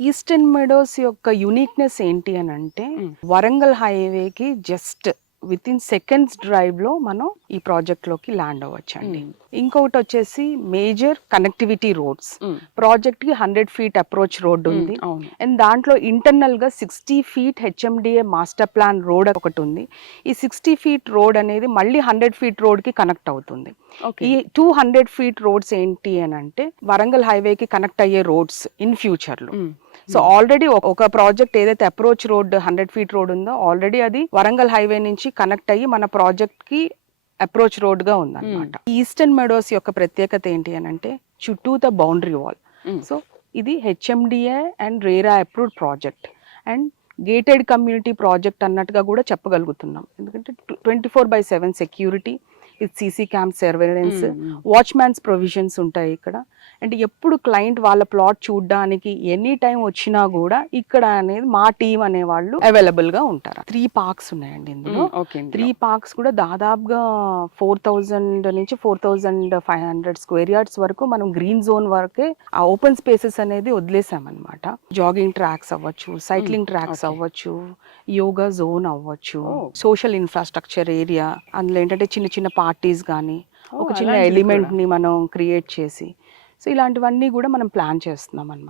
Eastern Meadows యొక్క uniqueness ఏంటి అని అంటే వరంగల్ హైవేకి just with in seconds drive లో మనం ఈ ప్రాజెక్ట్ లోకి ల్యాండ్ అవ్వచ్చండి. ఇంకొకటి వచ్చేసి మేజర్ కనెక్టివిటీ రోడ్స్. ప్రాజెక్ట్ కి 100 feet అప్రోచ్ రోడ్ ఉంది. అండ్ దాంట్లో ఇంటర్నల్ గా 60 feet HMDA master plan road ఒకటి ఉంది. ఈ 60 feet రోడ్ అనేది మళ్ళీ 100 feet రోడ్ కి కనెక్ట్ అవుతుంది. ఈ 200 feet రోడ్స్ ఏంటి అని అంటే వరంగల్ హైవే కి కనెక్ట్ అయ్యే రోడ్స్ ఇన్ ఫ్యూచర్ లో. సో ఆల్రెడీ ఒక ప్రాజెక్ట్ ఏదైతే అప్రోచ్ రోడ్ 100 feet రోడ్ ఉందో ఆల్రెడీ అది వరంగల్ హైవే నుంచి కనెక్ట్ అయ్యి మన ప్రాజెక్ట్ కి అప్రోచ్ రోడ్ గా ఉందన్నమాట. ఈస్టర్న్ మెడోస్ యొక్క ప్రత్యేకత ఏంటి అని అంటే చుట్టూత బౌండరీ వాల్. సో ఇది HMDA and RERA approved project and gated community project అన్నట్టుగా కూడా చెప్పగలుగుతున్నాం. ఎందుకంటే 24/7 సెక్యూరిటీ, ఇది సీసీ క్యామ్ సర్వేలెన్స్, వాచ్మ్యాన్స్ ప్రొవిజన్స్ ఉంటాయి ఇక్కడ. అండ్ ఎప్పుడు క్లయింట్ వాళ్ళ ప్లాట్ చూడడానికి ఎనీ టైం వచ్చినా కూడా ఇక్కడ అనేది మా టీం అనే వాళ్ళు అవైలబుల్ గా ఉంటారు. 3 parks ఉన్నాయండి ఇందులో. 3 parks కూడా దాదాపుగా 4000 నుంచి 4500 square yards వరకు మనం గ్రీన్ జోన్ వరకే ఆ ఓపెన్ స్పేసెస్ అనేది వదిలేసామన్నమాట. జాగింగ్ ట్రాక్స్ అవ్వచ్చు, సైక్లింగ్ ట్రాక్స్ అవ్వచ్చు, యోగా జోన్ అవ్వచ్చు, సోషల్ ఇన్ఫ్రాస్ట్రక్చర్ ఏరియా. అందులో ఏంటంటే చిన్న చిన్న పార్టీస్ కానీ ఒక చిన్న ఎలిమెంట్ ని మనం క్రియేట్ చేసి, సో ఇలాంటివన్నీ కూడా మనం ప్లాన్ చేస్తున్నాం అన్నమాట.